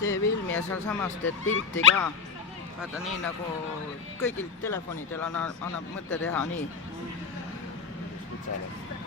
tee filmi ja sealsamas teed pilti ka. Vaata nii nagu kõigil telefonidel annab mõte teha nii. Spetsiaalne.